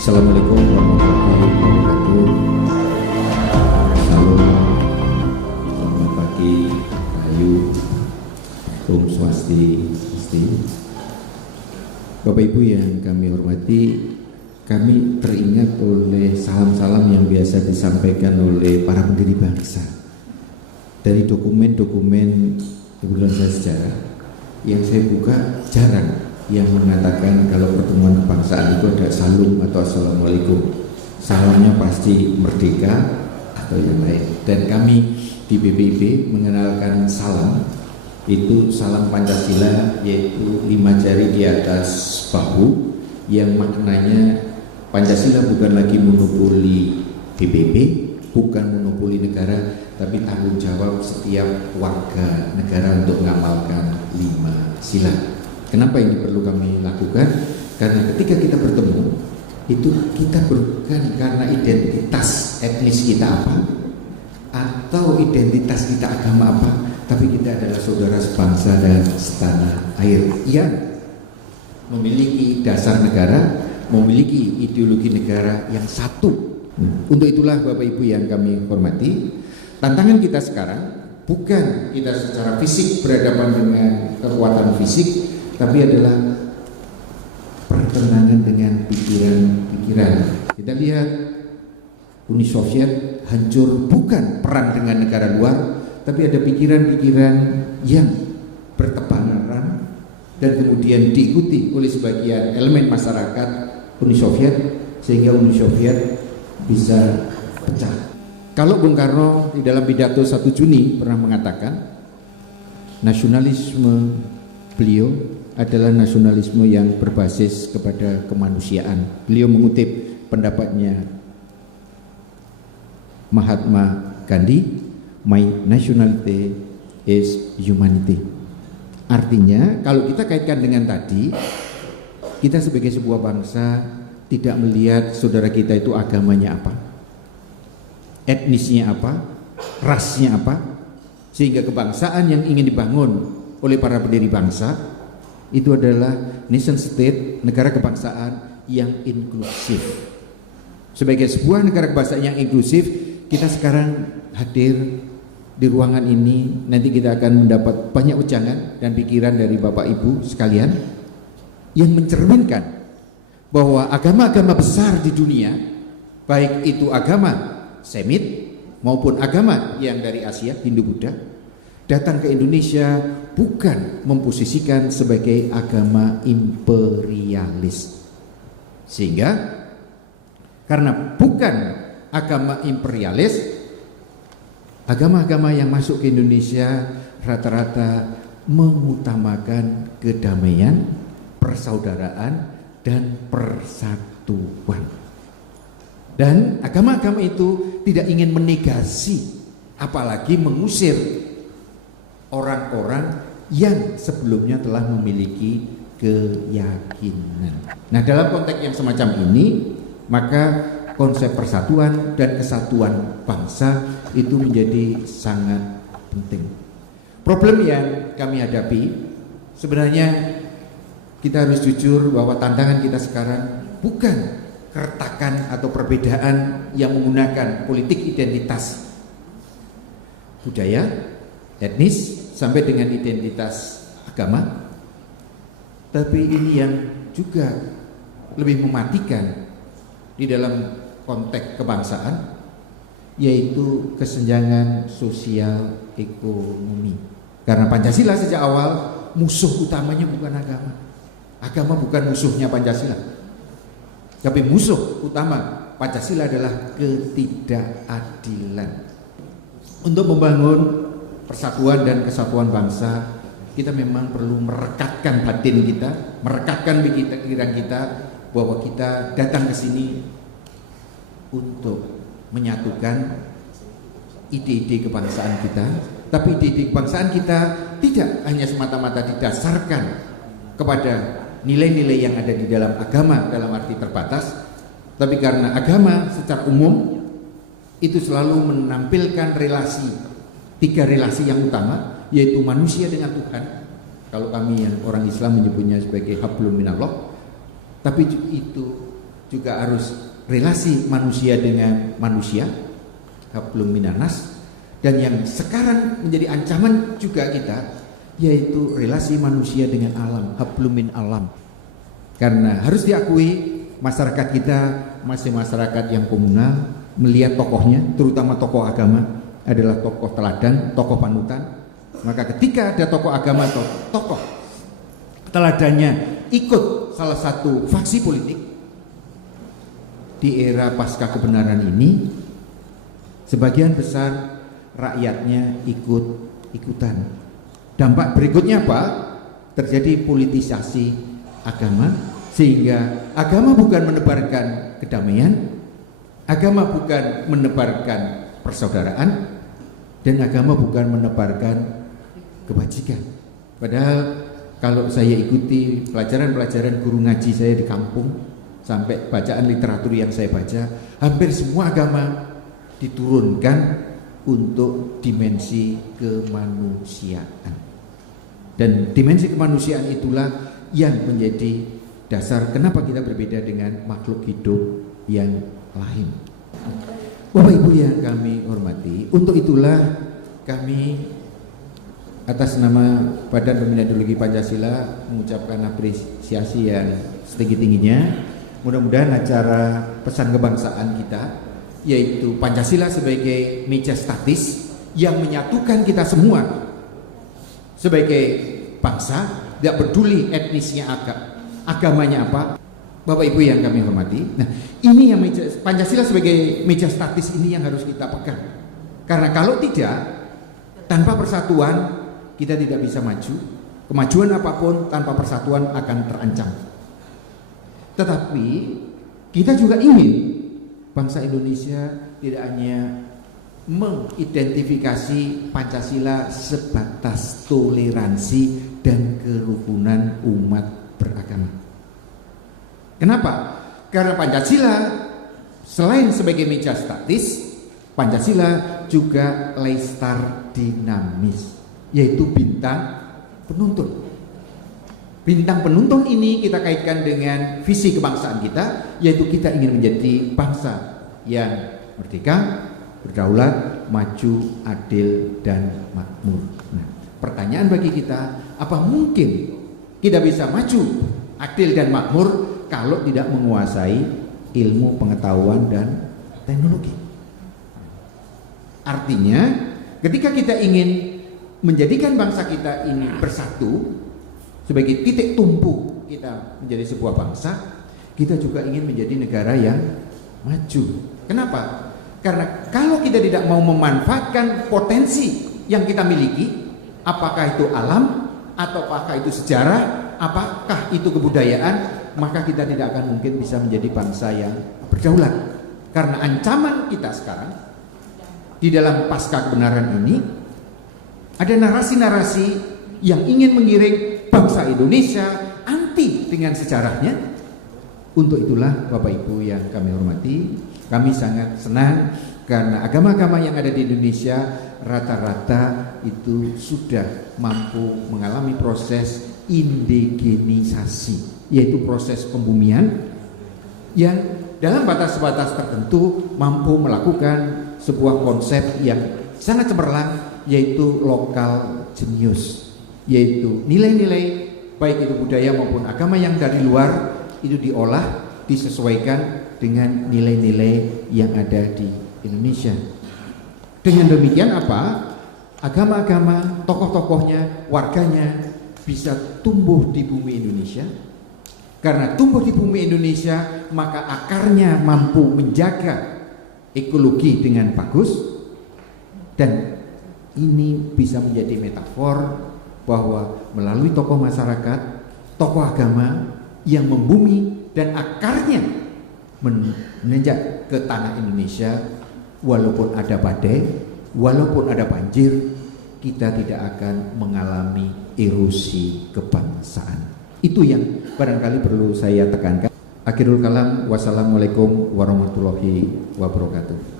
Assalamualaikum warahmatullahi wabarakatuh. Salam, selamat pagi, Rahayu, Om Swastiastu. Bapak Ibu yang kami hormati, kami teringat oleh salam-salam yang biasa disampaikan oleh para pendiri bangsa dari dokumen-dokumen kebetulan sejarah yang saya buka jarang yang mengatakan kalau pertemuan kebangsaan itu ada salam atau assalamualaikum. Salamnya pasti merdeka atau yang lain. Dan kami di BPIB mengenalkan salam itu salam Pancasila, yaitu 5 jari di atas bahu, yang maknanya Pancasila bukan lagi monopoli PBB, bukan monopoli negara, tapi tanggung jawab setiap warga negara untuk mengamalkan 5 sila. Kenapa ini perlu kami lakukan? Karena ketika kita bertemu, itu kita bukan karena identitas etnis kita apa, atau identitas kita agama apa, tapi kita adalah saudara sebangsa dan setanah air yang memiliki dasar negara, memiliki ideologi negara yang satu. Untuk itulah Bapak Ibu yang kami hormati, tantangan kita sekarang bukan kita secara fisik berhadapan dengan kekuatan fisik, tapi adalah pertentangan dengan pikiran-pikiran. Kita lihat Uni Soviet hancur bukan perang dengan negara luar, tapi ada pikiran-pikiran yang bertebaran dan kemudian diikuti oleh sebagian elemen masyarakat Uni Soviet, sehingga Uni Soviet bisa pecah. Kalau Bung Karno di dalam pidato 1 Juni pernah mengatakan, nasionalisme beliau adalah nasionalisme yang berbasis kepada kemanusiaan. Beliau mengutip pendapatnya Mahatma Gandhi, "My nationality is humanity." Artinya, kalau kita kaitkan dengan tadi, kita sebagai sebuah bangsa tidak melihat saudara kita itu agamanya apa, etnisnya apa, rasnya apa, sehingga kebangsaan yang ingin dibangun oleh para pendiri bangsa itu adalah nation state, negara kebangsaan yang inklusif. Sebagai sebuah negara kebangsaan yang inklusif, kita sekarang hadir di ruangan ini, nanti kita akan mendapat banyak ujangan dan pikiran dari Bapak Ibu sekalian yang mencerminkan bahwa agama-agama besar di dunia, baik itu agama Semit maupun agama yang dari Asia, Hindu Buddha, datang ke Indonesia bukan memposisikan sebagai agama imperialis. Sehingga karena bukan agama imperialis, agama-agama yang masuk ke Indonesia rata-rata mengutamakan kedamaian, persaudaraan, dan persatuan. Dan agama-agama itu tidak ingin menegasi, apalagi mengusir orang-orang yang sebelumnya telah memiliki keyakinan. Nah, dalam konteks yang semacam ini, maka konsep persatuan dan kesatuan bangsa itu menjadi sangat penting. Problem yang kami hadapi, sebenarnya kita harus jujur bahwa tantangan kita sekarang bukan keretakan atau perbedaan yang menggunakan politik identitas budaya, etnis, sampai dengan identitas agama, tapi ini yang juga lebih mematikan di dalam konteks kebangsaan, yaitu kesenjangan sosial ekonomi. Karena Pancasila sejak awal musuh utamanya bukan agama. Agama bukan musuhnya Pancasila, tapi musuh utama Pancasila adalah ketidakadilan. Untuk membangun persatuan dan kesatuan bangsa, kita memang perlu merekatkan batin kita, merekatkan pikiran kita, bahwa kita datang ke sini untuk menyatukan ide-ide kebangsaan kita. Tapi ide-ide kebangsaan kita tidak hanya semata-mata didasarkan kepada nilai-nilai yang ada di dalam agama dalam arti terbatas, tapi karena agama secara umum itu selalu menampilkan tiga relasi yang utama, yaitu manusia dengan Tuhan. Kalau kami yang orang Islam menyebutnya sebagai hablum minallah, tapi itu juga harus relasi manusia dengan manusia, hablum minanas, dan yang sekarang menjadi ancaman juga kita, yaitu relasi manusia dengan alam, hablum min alam. Karena harus diakui masyarakat kita masih masyarakat yang komunal, melihat tokohnya, terutama tokoh agama adalah tokoh teladan, tokoh panutan. Maka ketika ada tokoh agama atau tokoh teladannya ikut salah satu faksi politik di era pasca kebenaran ini, sebagian besar rakyatnya ikut-ikutan. Dampak berikutnya apa? Terjadi politisasi agama, sehingga agama bukan menebarkan kedamaian, agama bukan menebarkan persaudaraan, dan agama bukan menebarkan kebajikan. Padahal kalau saya ikuti pelajaran-pelajaran guru ngaji saya di kampung, sampai bacaan literatur yang saya baca, hampir semua agama diturunkan untuk dimensi kemanusiaan. Dan dimensi kemanusiaan itulah yang menjadi dasar kenapa kita berbeda dengan makhluk hidup yang lain. Bapak Ibu yang kami hormati, untuk itulah kami atas nama Badan Pembinaan Ideologi Pancasila mengucapkan apresiasi yang setinggi-tingginya. Mudah-mudahan acara pesan kebangsaan kita, yaitu Pancasila sebagai meja statis yang menyatukan kita semua sebagai bangsa, tidak peduli etnisnya agamanya apa. Bapak Ibu yang kami hormati, nah ini yang Pancasila sebagai meja statis ini yang harus kita pegang. Karena kalau tidak, tanpa persatuan kita tidak bisa maju. Kemajuan apapun tanpa persatuan akan terancam. Tetapi kita juga ingin bangsa Indonesia tidak hanya mengidentifikasi Pancasila sebatas toleransi dan kerukunan umat beragama. Kenapa? Karena Pancasila selain sebagai meja statis, Pancasila juga lestar dinamis, yaitu bintang penuntun. Bintang penuntun ini kita kaitkan dengan visi kebangsaan kita, yaitu kita ingin menjadi bangsa yang merdeka, berdaulat, maju, adil, dan makmur. Nah, pertanyaan bagi kita, apa mungkin kita bisa maju, adil, dan makmur kalau tidak menguasai ilmu pengetahuan dan teknologi? Artinya, ketika kita ingin menjadikan bangsa kita ini bersatu sebagai titik tumpu kita menjadi sebuah bangsa, kita juga ingin menjadi negara yang maju. Kenapa? Karena kalau kita tidak mau memanfaatkan potensi yang kita miliki, apakah itu alam, atau apakah itu sejarah, apakah itu kebudayaan, maka kita tidak akan mungkin bisa menjadi bangsa yang berdaulat. Karena ancaman kita sekarang di dalam pasca kebenaran ini, ada narasi-narasi yang ingin mengiring bangsa Indonesia anti dengan sejarahnya. Untuk itulah Bapak Ibu yang kami hormati, kami sangat senang karena agama-agama yang ada di Indonesia rata-rata itu sudah mampu mengalami proses indigenisasi, yaitu proses pembumian yang dalam batas-batas tertentu mampu melakukan sebuah konsep yang sangat cemerlang, yaitu lokal genius, yaitu nilai-nilai baik itu budaya maupun agama yang dari luar itu diolah, disesuaikan dengan nilai-nilai yang ada di Indonesia. Dengan demikian apa? Agama-agama, tokoh-tokohnya, warganya bisa tumbuh di bumi Indonesia. Karena tumbuh di bumi Indonesia, maka akarnya mampu menjaga ekologi dengan bagus. Dan ini bisa menjadi metafor bahwa melalui tokoh masyarakat, tokoh agama yang membumi dan akarnya menenjak ke tanah Indonesia, walaupun ada badai, walaupun ada banjir, kita tidak akan mengalami erosi kebangsaan. Itu yang barangkali perlu saya tekankan. Akhirul kalam, wassalamualaikum warahmatullahi wabarakatuh.